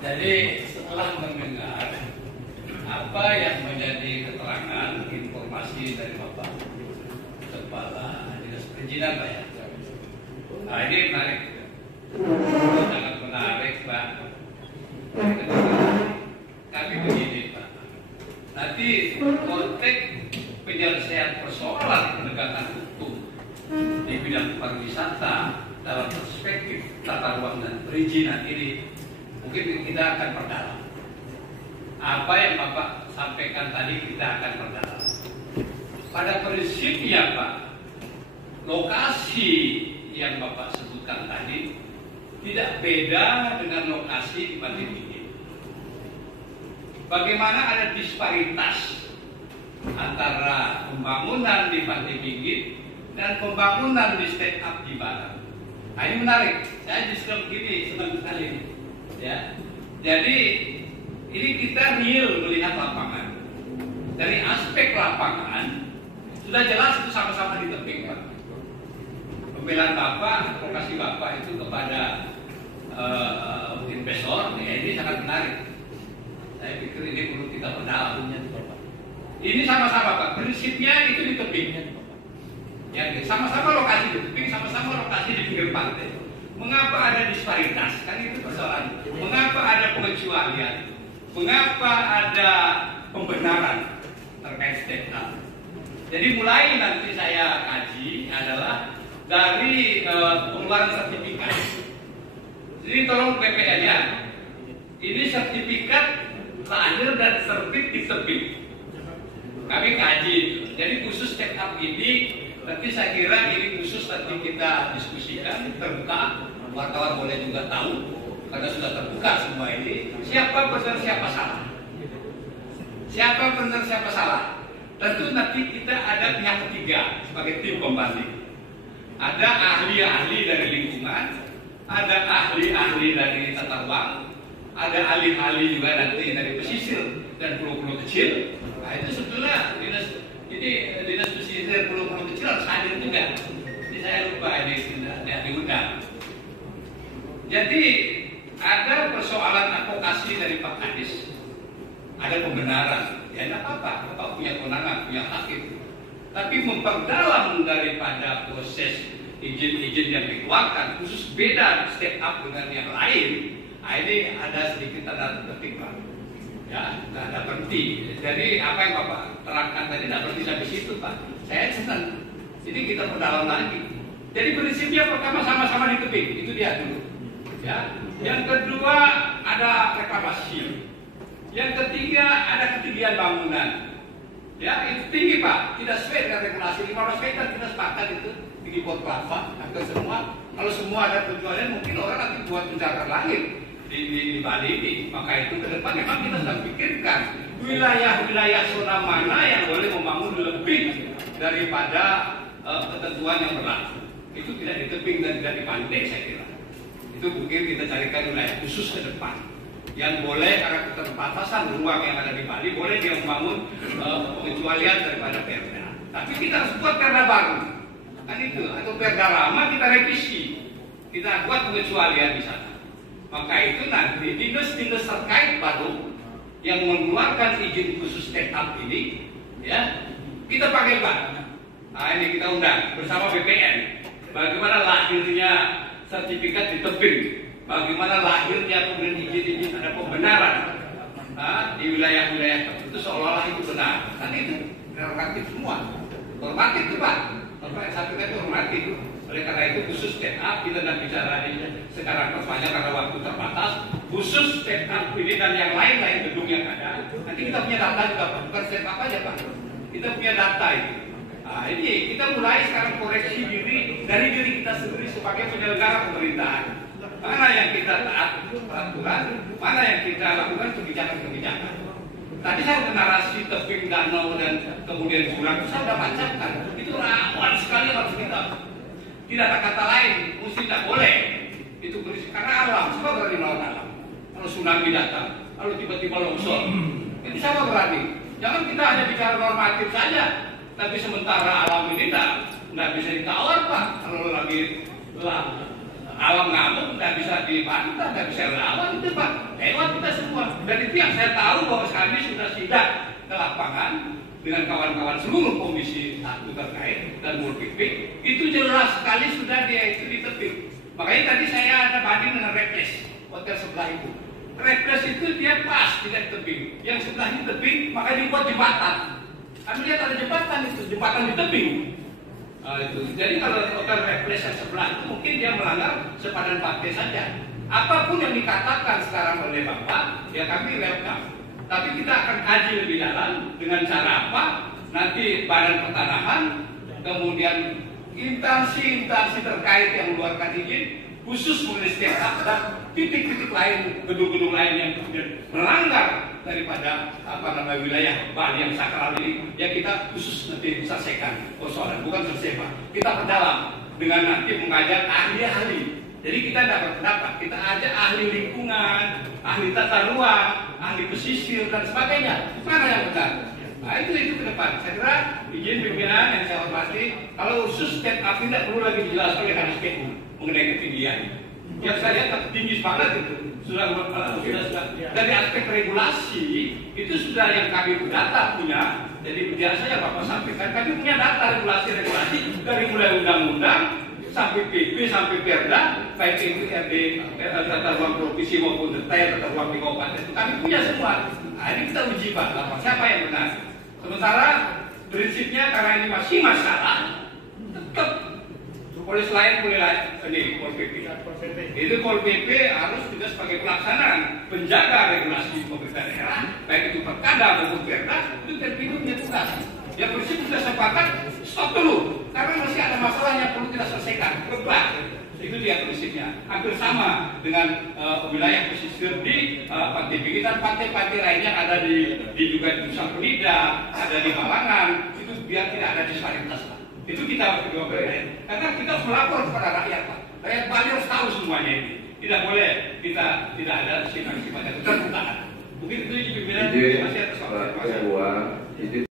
Jadi setelah mendengar apa yang menjadi keterangan informasi dari Bapak Kepala Dinas Perizinan, Pak ya. Nah, ini menarik, sangat menarik, Pak. Kami begini, Pak. Nanti konteks penyelesaian persoalan penegakan hukum di bidang pariwisata dalam perspektif tata ruang dan perizinan ini mungkin kita akan perdalam. Apa yang Bapak sampaikan tadi kita akan perdalam. Pada prinsipnya Pak, lokasi yang Bapak sebutkan tadi tidak beda dengan lokasi di Pantai Pinggir. Bagaimana ada disparitas antara pembangunan di Pantai Pinggir dan pembangunan di step up di Barat. Nah, ini menarik. Saya justru begini, senang sekali. Ya, jadi ini kita real melihat lapangan. Dari aspek lapangan sudah jelas itu sama-sama ditebing, Pak. Pembelaan Bapak, advokasi Bapak itu kepada investor, ya ini sangat menarik. Saya pikir ini perlu kita perdalam. Ini sama-sama Pak, prinsipnya itu ditebing. Ya, sama-sama lokasi di tebing, sama-sama lokasi di pinggir pantai. Mengapa ada disparitas? Kan itu persoalan. Mengapa ada pengecualian? Mengapa ada pembenaran terkait step up? Jadi mulai nanti saya kaji adalah dari pengeluaran sertifikat. Jadi tolong BPN ya. Ini sertifikat lahir dan terbit di tebing. Kami kaji. Jadi khusus step up ini nanti saya kira ini khusus nanti kita diskusikan terbuka. Wartawan boleh juga tahu karena sudah terbuka semua ini. Siapa benar siapa salah? Siapa benar siapa salah? Tentu nanti kita ada pihak ketiga sebagai tim pembanding. Ada ahli-ahli dari lingkungan, ada ahli-ahli dari tata ruang, ada ahli-ahli juga nanti dari pesisir dan pulau-pulau kecil. Nah itu sebetulnya dinas pesisir pulau-pulau kecil harus hadir juga. Ini saya lupa ini tidak diundang. Jadi ada persoalan advokasi dari Pak Kadis, ada pembenaran, ya tidak apa-apa, Bapak punya kewenangan, punya hak itu. Tapi memperdalam daripada proses izin-izin yang dikeluarkan, khusus beda step up dengan yang lain, nah ini ada sedikit tanda petik Pak. Ya, tidak ada berhenti. Jadi apa yang Bapak terangkan tadi tidak berhenti sampai situ Pak. Saya senang. Jadi kita perdalam lagi. Jadi prinsipnya pertama sama-sama di tebing, itu dia dulu. Ya, yang kedua ada reklamasi. Yang ketiga ada ketinggian bangunan. Ya, itu tinggi Pak, tidak sesuai dengan regulasi 15 meter kita sepakat itu tinggi pot kelapa, hampir semua. Kalau semua ada penjualan mungkin orang nanti buat pencarian langit di Bali ini. Maka itu ke depan memang kita sedang pikirkan wilayah-wilayah zona mana yang boleh membangun lebih daripada ketentuan yang berlaku. Itu tidak ditebing dan tidak dipandai saya kira. Itu mungkin kita carikan wilayah khusus ke depan yang boleh karena keterbatasan ruang yang ada di Bali boleh dia membangun pengecualian daripada perda. Tapi kita harus buat perda baru kan itu, atau perda lama kita revisi, kita buat pengecualian di sana. Maka itu nanti dinas-dinas terkait baru yang mengeluarkan izin khusus step up ini ya kita pakai Pak. Nah ini kita undang bersama BPN bagaimana lahirnya sertifikat di tebing, bagaimana lahirnya kemudian izin-izin ada pembenaran di wilayah-wilayah tertentu seolah-olah itu benar. Kan itu prerogatif semua. Normatif itu Pak. Bapak sampaikan itu normatif. Oleh karena itu khusus step up kita sedang bicara ini sekarang perpanjang karena waktu terbatas. Khusus step up ini dan yang lain-lain gedung yang ada. Nanti kita punya data juga Pak. Bukan step up aja Pak. Kita punya data itu. Nah ini kita mulai sekarang koreksi diri dari diri kita sendiri sebagai penyelenggara pemerintahan. Mana yang kita taat peraturan, mana yang kita lakukan kebijakan-kebijakan. Tadi saya narasi tebing danau dan kemudian jurang saya sudah bacakan. Itu rawan sekali harus kita. Tidak ada kata lain, mesti tidak boleh. Itu berisiko karena alam, siapa berani melawan alam? Kalau tsunami datang, kalau tiba-tiba longsor, itu siapa berani? Jangan kita hanya bicara normatif saja. Tapi sementara alam ini tidak bisa ditawar Pak. Kalau lagi awam ngamuk nggak bisa dibantah, nggak bisa lawan itu Pak. Lewat kita semua. Dan itu yang saya tahu bahwa kami sudah sidak ke lapangan dengan kawan-kawan seluruh komisi satu terkait dan Pol-PP, itu jelas sekali sudah dia itu ditebing. Makanya tadi saya ada banding dengan Reples hotel sebelah itu. Reples itu dia pas tidak tebing, yang sebelahnya tebing, maka dibuat jembatan. Kami lihat ada jembatan itu, jembatan di tebing. Itu. Jadi kalau hotel Reples yang sebelah itu mungkin dia melanggar sepadan pantai saja. Apapun yang dikatakan sekarang oleh Bapak, ya kami welcome. Tapi kita akan kaji lebih dalam dengan cara apa? Nanti Badan Pertanahan, kemudian instansi-instansi terkait yang mengeluarkan izin, khusus mengenai setiap dan titik-titik lain, gedung-gedung lain yang kemudian melanggar daripada wilayah Bali yang sakral ini, ya kita khusus nanti selesaikan persoalan, bukan selesai Pak. Kita perdalam dengan nanti mengajak ahli-ahli. Jadi kita tidak berpendapat, kita ajak ahli lingkungan, ahli tata ruang, ahli pesisir dan sebagainya. Mana yang benar? Nah itu ke depan. Saya kira izin pimpinan yang saya hormati, kalau khusus step up tidak perlu lagi dijelaskan oleh KSPU mengenai ketinggian. Yang saya lihat tinggi banget itu. Sudah. Dari aspek regulasi itu sudah yang kami data punya. Jadi biasa yang Bapak sampaikan, kami punya data regulasi dari mulai undang-undang sampai PP sampai Perda, baik itu RD tata ruang provinsi maupun detail tata ruang di kabupaten itu kami punya semua. Nah, ini kita uji Pak, siapa yang benar. Sementara prinsipnya karena ini masih masalah, tetap oleh selain ini Pol-PP. Itu Pol-PP harus juga sebagai pelaksanaan penjaga regulasi pemerintah daerah, baik itu Perkada maupun Perda, itu terpilihnya tugas. Ya prinsip sudah sepakat, stop dulu, karena masih ada masalah yang perlu kita selesaikan. Berbah, itu dia prinsipnya. Hampir sama dengan wilayah pesisir di pantai Pinggir dan pantai-pantai lainnya ada di juga di Nusa Penida, ada di Malangan. Itu biar tidak ada disparitas. Itu kita berdua karena kita harus melapor kepada rakyat Pak. Rakyat Bali harus tahu semuanya ini. Tidak boleh kita tidak ada sifat-sifat yang terbuka. Mungkin itu pimpinan masih atas waktu.